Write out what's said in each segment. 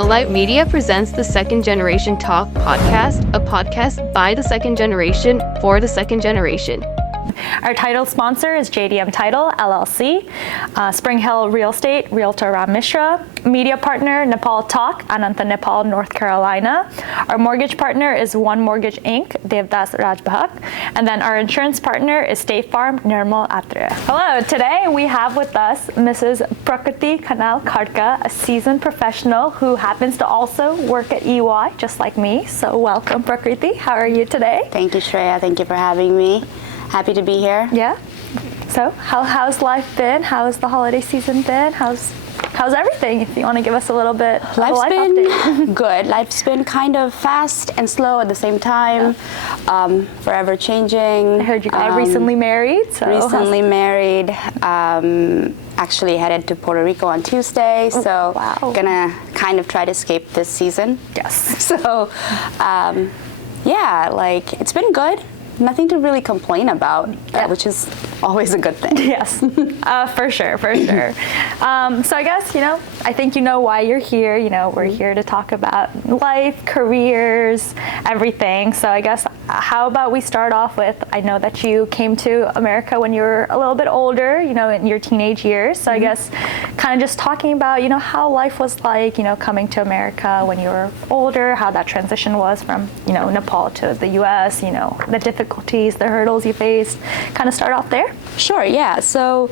Alight Media presents the Second Generation Talk podcast, a podcast by the second generation for the second generation. Our title sponsor is JDM Title, LLC, Spring Hill Real Estate, Realtor Ram Mishra, media partner, Nepal Talk, Ananta, Nepal, North Carolina. Our mortgage partner is One Mortgage Inc., Devdas Rajbahak, and then our insurance partner is State Farm, Nirmal Atre. Hello, today we have with us Mrs. Prakriti Khadka, a seasoned professional who happens to also work at EY, just like me. So welcome, Prakriti. How are you today? Thank you, Shreya. Thank you for having me. Happy to be here. Yeah. So how's life been? How's the holiday season been? How's everything? If you want to give us a little bit of a life update. Good. Life's been kind of fast and slow at the same time. Yeah. Forever changing. I heard you got recently married. Recently married. Actually headed to Puerto Rico on Tuesday. Oh, so wow. Gonna kind of try to escape this season. Yes. So yeah, like it's been good. Nothing to really complain about, which is always a good thing. Yes, for sure. So I guess, I think you know why you're here. We're here to talk about life, careers, everything. So I guess how about we start off with, I know that you came to America when you were a little bit older, in your teenage years. So I guess kind of just talking about, how life was like, coming to America when you were older, how that transition was from, Nepal to the US, the difficulties, the hurdles you faced. Kind of start off there? Sure, yeah. So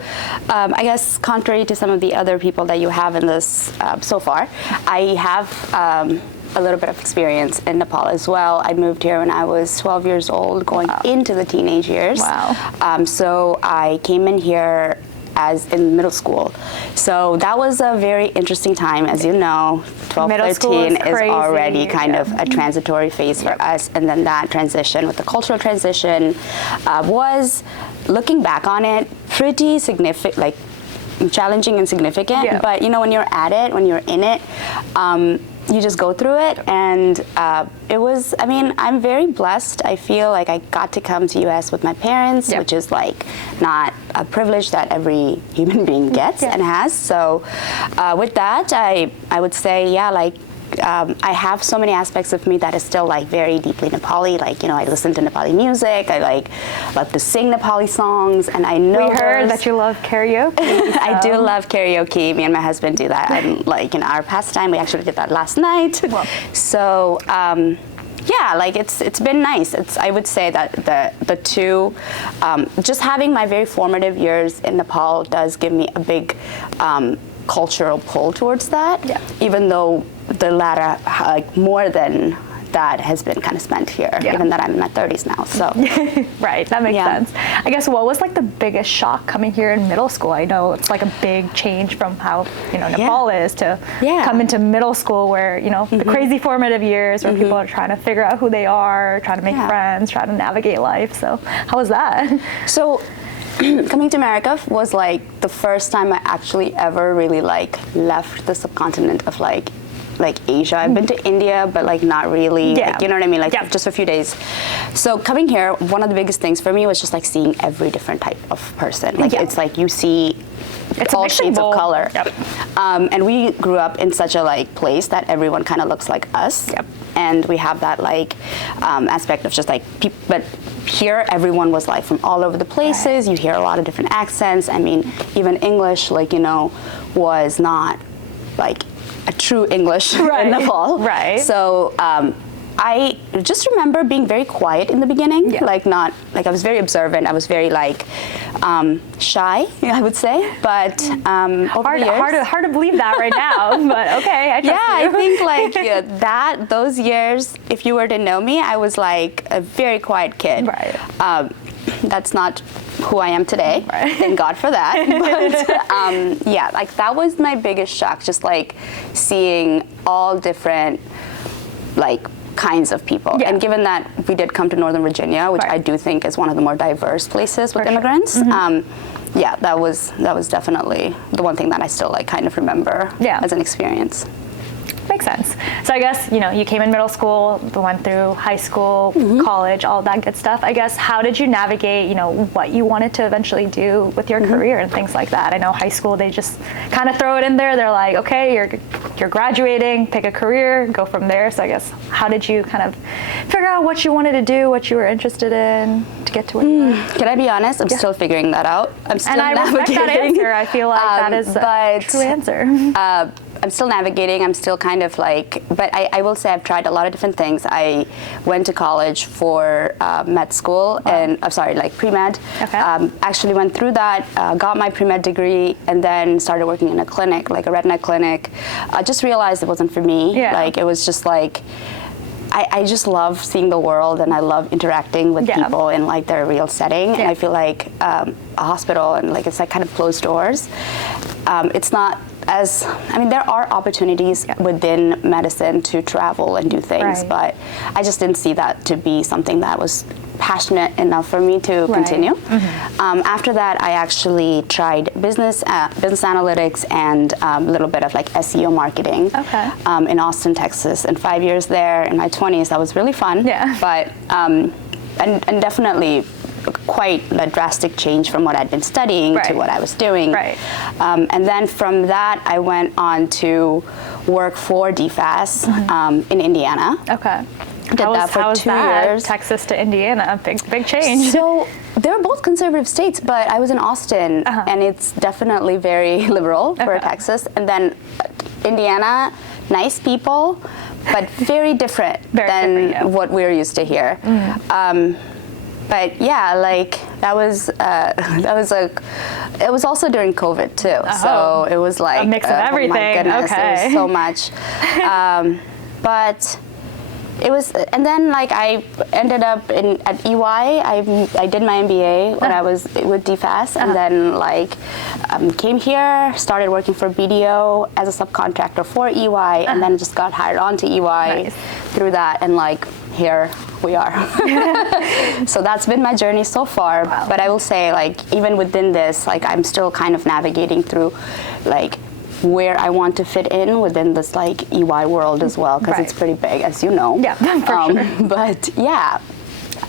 I guess contrary to some of the other people that you have in this so far, I have a little bit of experience in Nepal as well. I moved here when I was 12 years old, going into the teenage years. Wow. So I came in here as in middle school. So that was a very interesting time. As you know, 12, middle 13 is crazy. already kind of a transitory phase for us. And then that transition with the cultural transition was, looking back on it, pretty significant, like challenging and significant. Yeah. But when you're at it, when you're in it, you just go through it, and it was, I'm very blessed. I feel like I got to come to US with my parents, which is like not a privilege that every human being gets and has. So with that, I would say, I have so many aspects of me that is still like very deeply Nepali. Like, I listen to Nepali music. I love to sing Nepali songs, and I know we heard that you love karaoke. I do love karaoke. Me and my husband do that. And like in our pastime, we actually did that last night. Wow. So it's been nice. I would say that the two, just having my very formative years in Nepal does give me a big cultural pull towards that. Yeah. Even though the latter, more than that, has been kind of spent here, given that I'm in my 30s now. So, right, that makes sense. I guess what was like the biggest shock coming here in middle school? I know it's like a big change from how Nepal is to come into middle school, where the crazy formative years where people are trying to figure out who they are, trying to make friends, trying to navigate life. So, how was that? So, coming to America was like the first time I actually ever really like left the subcontinent of like Asia. I've been to India, but like not really, like, you know what I mean? Like just a few days. So coming here, one of the biggest things for me was just like seeing every different type of person. Like it's like you see all shades of color. Yep. And we grew up in such a like place that everyone kind of looks like us. Yep. And we have that like aspect of just like people, but here everyone was like from all over the places. You hear a lot of different accents. I mean, even English, like, was not like a true English in Nepal. Right. So I just remember being very quiet in the beginning. Yeah. I was very observant. I was very shy, I would say. But over the years, hard to believe that right now. But okay, I trust you. I think those years, if you were to know me, I was like a very quiet kid. Right. That's not who I am today. Right. Thank God for that. But that was my biggest shock, just like seeing all different kinds of people. Yeah. And given that we did come to Northern Virginia, which I do think is one of the more diverse places with immigrants, that was definitely the one thing that I still kind of remember as an experience. makes sense. So I guess, you came in middle school, went through high school, college, all that good stuff. I guess, how did you navigate, what you wanted to eventually do with your career and things like that? I know high school, they just kind of throw it in there. They're like, okay, you're graduating, pick a career, go from there. So I guess, how did you kind of figure out what you wanted to do, what you were interested in to get to where you are? Can I be honest? I'm still figuring that out. I'm still navigating. Respect that answer. I feel like that is a true answer. I'm still navigating. I'm still kind of like, but I will say I've tried a lot of different things. I went to college for med school and, pre-med. Okay. Actually went through that, got my pre-med degree, and then started working in a clinic, like a retina clinic. I just realized it wasn't for me. Yeah. Like, it was just like, I just love seeing the world, and I love interacting with people in like their real setting. And I feel like a hospital, and like it's like kind of closed doors. It's not as, there are opportunities within medicine to travel and do things, but I just didn't see that to be something that was passionate enough for me to continue. After that, I actually tried business analytics and a little bit of like SEO marketing in Austin, Texas, and 5 years there in my 20s. That was really fun, but and definitely quite a drastic change from what I'd been studying to what I was doing. And then from that, I went on to work for DFAS in Indiana. Did that for 2 years. Texas to Indiana, big change. So they're both conservative states, but I was in Austin, and it's definitely very liberal for Texas. And then Indiana, nice people, but very different than what we're used to here. But yeah, like that was it was also during COVID too. So it was like a mix of everything. Oh my goodness, it was so much. But it was, and then like I ended up at EY. I did my MBA when I was with DFAS, and then like came here, started working for BDO as a subcontractor for EY, and then just got hired on to EY through that, and like here we are. So that's been my journey so far. But I will say, like, even within this, like, I'm still kind of navigating through like where I want to fit in within this like EY world as well, because it's pretty big, as you know. Yeah, for sure. But yeah.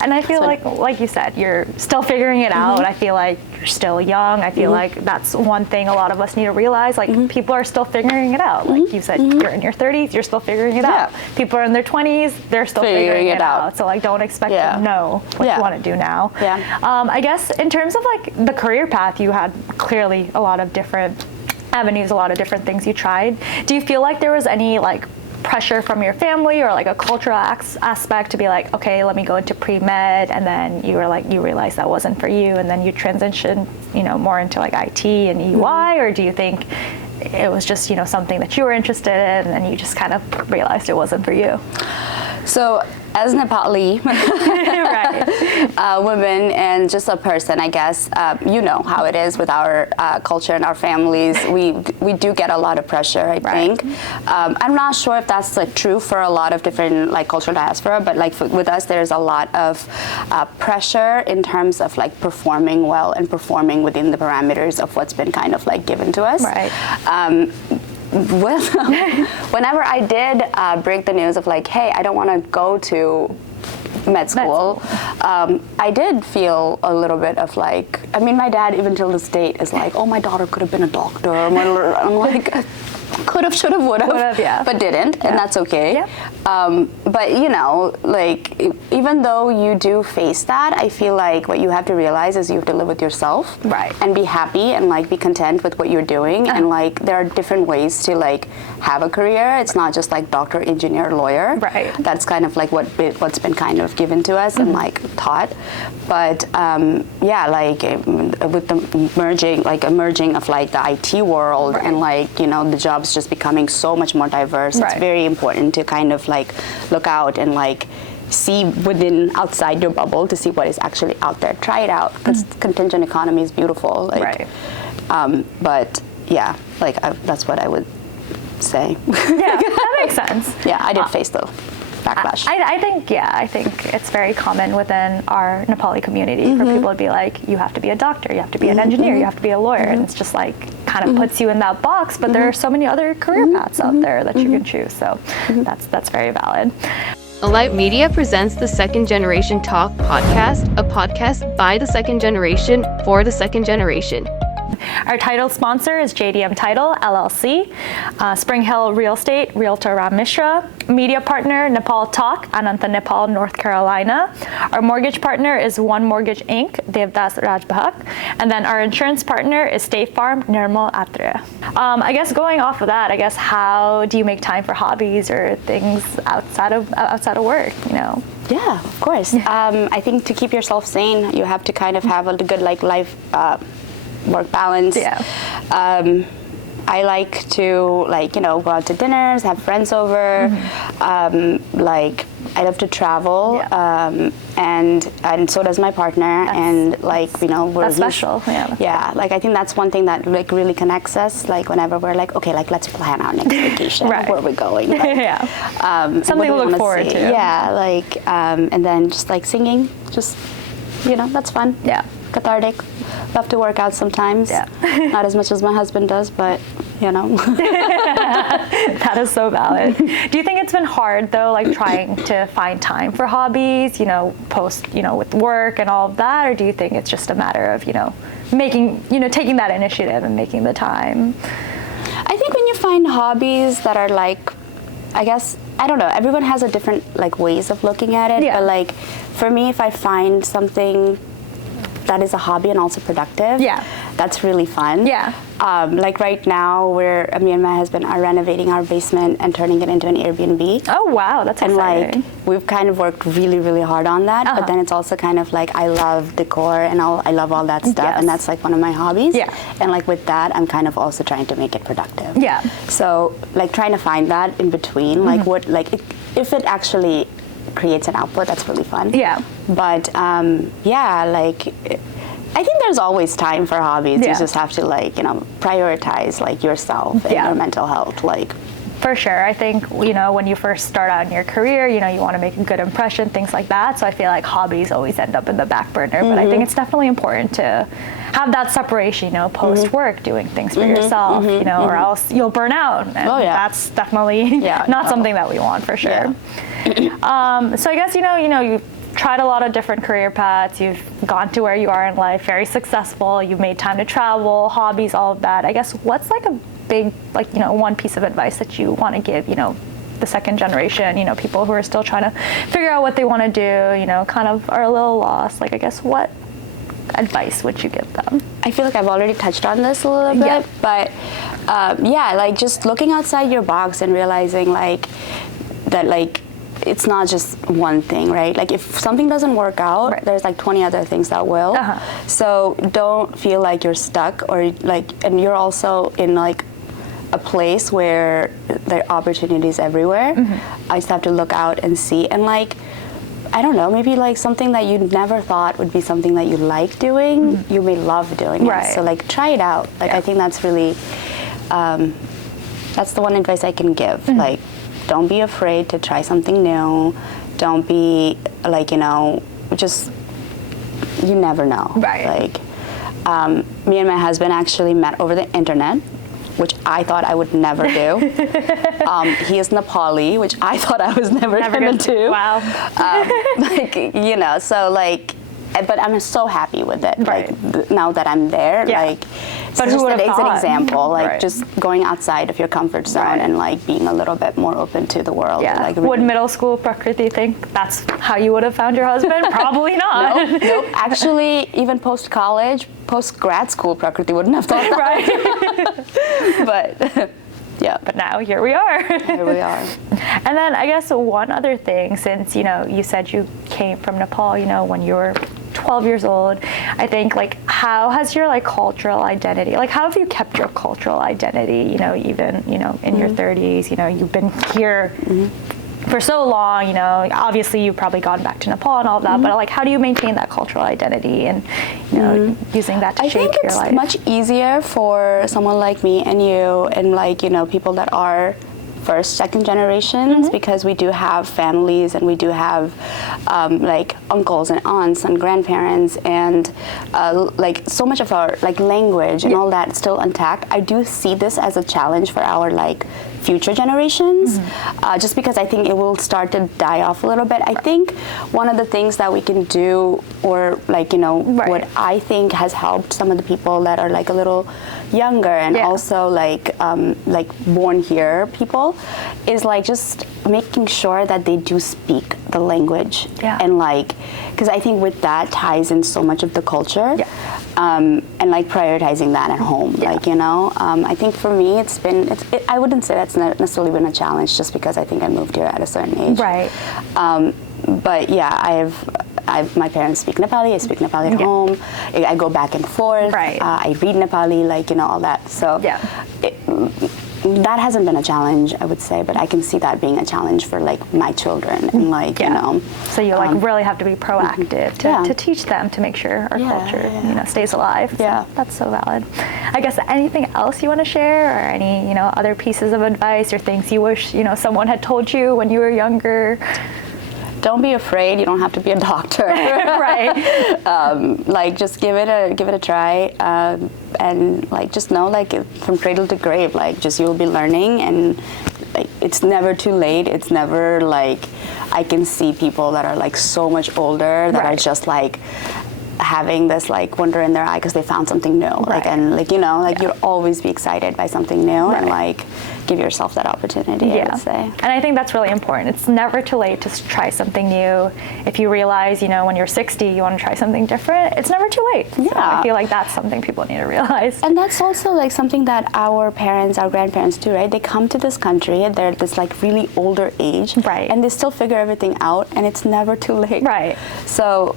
And I feel like you said, you're still figuring it out. I feel like you're still young. I feel like that's one thing a lot of us need to realize. Like, people are still figuring it out. Like you said, you're in your 30s, you're still figuring it out. People are in their 20s, they're still figuring it out. So like, don't expect to know what you want to do now. I guess in terms of like the career path, you had clearly a lot of different avenues, a lot of different things you tried. Do you feel like there was any like pressure from your family or like a cultural aspect to be like, okay, let me go into pre-med, and then you were like, you realized that wasn't for you, and then you transitioned, more into like IT and EY, or do you think it was just, something that you were interested in and you just kind of realized it wasn't for you? So as Nepali women and just a person, I guess, you know how it is with our culture and our families. We do get a lot of pressure, I think. I'm not sure if that's like true for a lot of different like cultural diaspora, but like with us, there's a lot of pressure in terms of like performing well and performing within the parameters of what's been kind of like given to us. Whenever I did break the news of like, hey, I don't want to go to med school, I did feel a little bit of like, my dad even till this date is like, oh, my daughter could have been a doctor. I'm like, could have, should have, would have, but didn't, and that's okay. But like, even though you do face that, I feel like what you have to realize is you have to live with yourself, and be happy and like be content with what you're doing, and like there are different ways to like have a career. It's not just like doctor, engineer, lawyer. That's kind of like what's been kind of given to us and like taught. But like with the emerging of like the IT world and like the jobs just becoming so much more diverse, it's very important to kind of like look out and like see outside your bubble to see what is actually out there. Try it out, because contingent economy is beautiful. Like, but yeah, like that's what I would say. That makes sense. I did face the backlash. I think it's very common within our Nepali community for people to be like, you have to be a doctor, you have to be an engineer, you have to be a lawyer, and it's just like, kind of puts you in that box, but there are so many other career paths out there that you can choose. So that's very valid. Alight Media presents the Second Generation Talk podcast, a podcast by the second generation for the second generation. Our title sponsor is JDM Title, LLC, Spring Hill Real Estate, Realtor Ram Mishra, media partner, Nepal Talk, Ananta, Nepal, North Carolina. Our mortgage partner is One Mortgage Inc., Devdas Rajbhak, and then our insurance partner is State Farm, Nirmal Atre. I guess going off of that, I guess how do you make time for hobbies or things outside of work, you know? Yeah, of course. I think to keep yourself sane, you have to kind of have a good life work balance. Yeah. I like to go out to dinners, have friends over. I love to travel, and so does my partner. We're that's special. Yeah. I think that's one thing that really connects us. Whenever we're okay, let's plan our next vacation. Right. Where we're going. Something to look forward to. Yeah. And then just singing, that's fun. Yeah. Cathartic. Love to work out sometimes. Yeah. Not as much as my husband does, but That is so valid. Do you think it's been hard though, trying to find time for hobbies, with work and all of that, or do you think it's just a matter of, taking that initiative and making the time? I think when you find hobbies that are I guess, I don't know, everyone has a different ways of looking at it, but for me, if I find something that is a hobby and also productive, that's really fun. Yeah. Right now, me and my husband are renovating our basement and turning it into an Airbnb. Oh wow, that's exciting. And we've kind of worked really, really hard on that. But then it's also kind of I love decor and I love all that stuff, and that's one of my hobbies. Yeah. And with that, I'm kind of also trying to make it productive. Yeah. So trying to find that in between, if it actually creates an output, that's really fun. Yeah. But I think there's always time for hobbies. You just have to prioritize yourself and your mental health. For sure. I think, when you first start out in your career, you want to make a good impression, things like that. So I feel like hobbies always end up in the back burner. But I think it's definitely important to have that separation, post work, doing things for yourself, or else you'll burn out. And that's definitely not something that we want, for sure. Yeah. So I guess, you've tried a lot of different career paths. You've gone to where you are in life, very successful. You've made time to travel, hobbies, all of that. I guess what's a big, one piece of advice that you want to give, the second generation, people who are still trying to figure out what they want to do, kind of are a little lost. I guess what advice would you give them? I feel like I've already touched on this a little bit, but just looking outside your box and realizing that it's not just one thing, right? If something doesn't work out, there's 20 other things that will. So don't feel like you're stuck, or and you're also in a place where there are opportunities everywhere. I just have to look out and see, and I don't know, maybe something that you never thought would be something that you like doing, you may love doing it. So try it out. I think that's really, that's the one advice I can give. Don't be afraid to try something new. Don't be just, you never know. Right. Me and my husband actually met over the internet, which I thought I would never do. He is Nepali, which I thought I was never gonna do. Wow. But I'm so happy with it. Now that I'm there, but who would have thought? It's an example, just going outside of your comfort zone and being a little bit more open to the world. Yeah. Really, would middle school Prakriti think that's how you would have found your husband? Probably not. Nope. Actually, even post-college, post-grad school, Prakriti wouldn't have thought that. But yeah. But now here we are. Here we are. And then I guess one other thing, since you said you came from Nepal, when you were 12 years old, I think how has your cultural identity, how have you kept your cultural identity, even in your 30s, you've been here for so long, obviously you've probably gone back to Nepal and all of that, but how do you maintain that cultural identity and using that to shape your life? I think it's much easier for someone like me and you and people that are first, second generations because we do have families and we do have like uncles and aunts and grandparents and like so much of our like language and all that still intact. I do see this as a challenge for our like future generations, just because I think it will start to die off a little bit. I think one of the things that we can do, or like, you know, what I think has helped some of the people that are like a little younger and also like born here people, is like just making sure that they do speak the language and like, because I think with that ties in so much of the culture. And like prioritizing that at home, like, you know, I think for me I wouldn't say that's not necessarily been a challenge, just because I think I moved here at a certain age. Right. But yeah, my parents speak Nepali. I speak Nepali at home. I go back and forth. Right. I read Nepali, like, you know, all that. So that hasn't been a challenge, I would say, but I can see that being a challenge for like my children and like, you know. So you like really have to be proactive to teach them, to make sure our culture, you know, stays alive. So that's so valid. I guess anything else you want to share, or any, you know, other pieces of advice or things you wish, you know, someone had told you when you were younger? Don't be afraid. You don't have to be a doctor. Right. Like just give it a try, and like just know, like from cradle to grave, like just you'll be learning, and like it's never too late. It's never like, I can see people that are like so much older that are just like having this like wonder in their eye because they found something new. Like, and like, you know, like you'll always be excited by something new, and like give yourself that opportunity, I would say. And I think that's really important. It's never too late to try something new. If you realize, you know, when you're 60 you want to try something different, it's never too late. So I feel like that's something people need to realize. And that's also like something that our parents, our grandparents do, right? They come to this country and they're this like really older age, and they still figure everything out, and it's never too late. So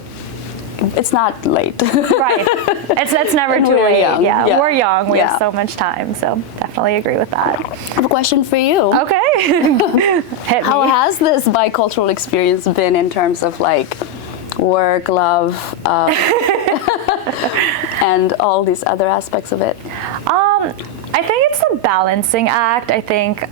it's not late. It's never too late. Young. We're young. We have so much time. So definitely agree with that. I have a question for you. Okay. Hit me. How has this bicultural experience been in terms of like work, love, and all these other aspects of it? I think it's a balancing act. I think,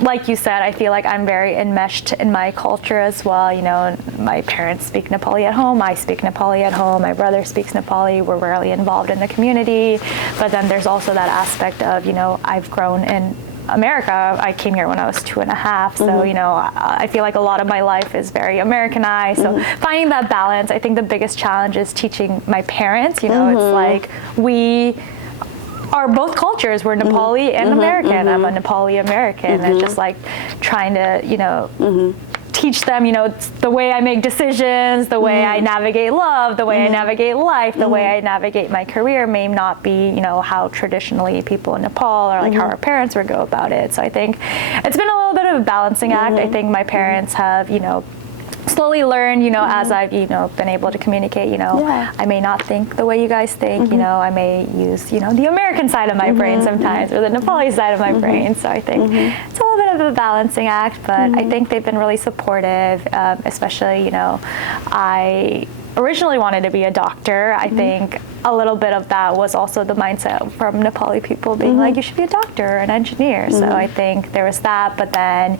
like you said, I feel like I'm very enmeshed in my culture as well. You know, my parents speak Nepali at home. I speak Nepali at home. My brother speaks Nepali. We're rarely involved in the community. But then there's also that aspect of, you know, I've grown in America. I came here when I was 2.5, so you know, I feel like a lot of my life is very Americanized. So finding that balance, I think the biggest challenge is teaching my parents. You know, it's like we are both cultures. We're Nepali and American. I'm a Nepali American, and just like trying to, you know, teach them, you know, the way I make decisions, the way I navigate love, the way I navigate life, the way I navigate my career may not be, you know, how traditionally people in Nepal, or like how our parents would go about it. So I think it's been a little bit of a balancing act. I think my parents have, you know, slowly learned, you know, as I've, you know, been able to communicate, you know, I may not think the way you guys think, you know, I may use, you know, the American side of my brain sometimes, or the Nepali side of my brain. So I think it's a little bit of a balancing act, but I think they've been really supportive, especially, you know, I originally wanted to be a doctor. I think a little bit of that was also the mindset from Nepali people being like, you should be a doctor or an engineer. So I think there was that, but then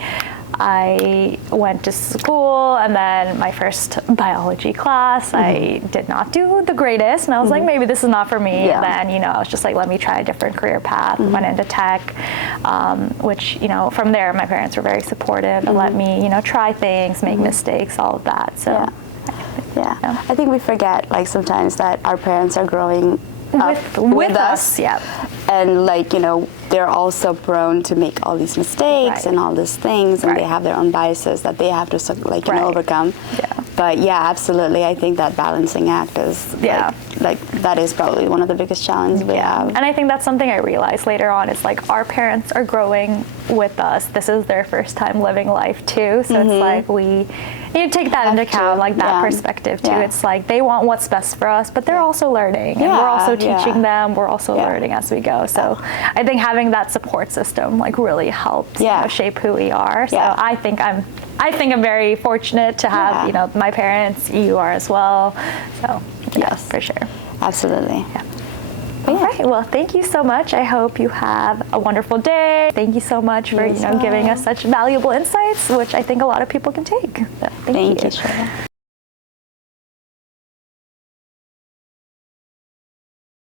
I went to school, and then my first biology class, I did not do the greatest, and I was like, maybe this is not for me. And then, you know, I was just like, let me try a different career path. Went into tech, which, you know, from there, my parents were very supportive and let me, you know, try things, make mistakes, all of that. So, I think we forget, like, sometimes that our parents are growing up with us. And, like, you know, they're also prone to make all these mistakes and all these things, and they have their own biases that they have to, like, you know, overcome. But yeah, absolutely, I think that balancing act is like that is probably one of the biggest challenges we have. And I think that's something I realized later on. It's like our parents are growing with us. This is their first time living life too, so it's like we need to take that into account, like that perspective too. It's like they want what's best for us, but they're also learning, and we're also teaching them. We're also learning as we go. So I think having that support system like really helps, you know, shape who we are. So I think I'm very fortunate to have, you know, my parents. You are as well. So for sure. Absolutely. All right. Well, thank you so much. I hope you have a wonderful day. Thank you so much for giving us such valuable insights, which I think a lot of people can take. So, thank you. Shreya.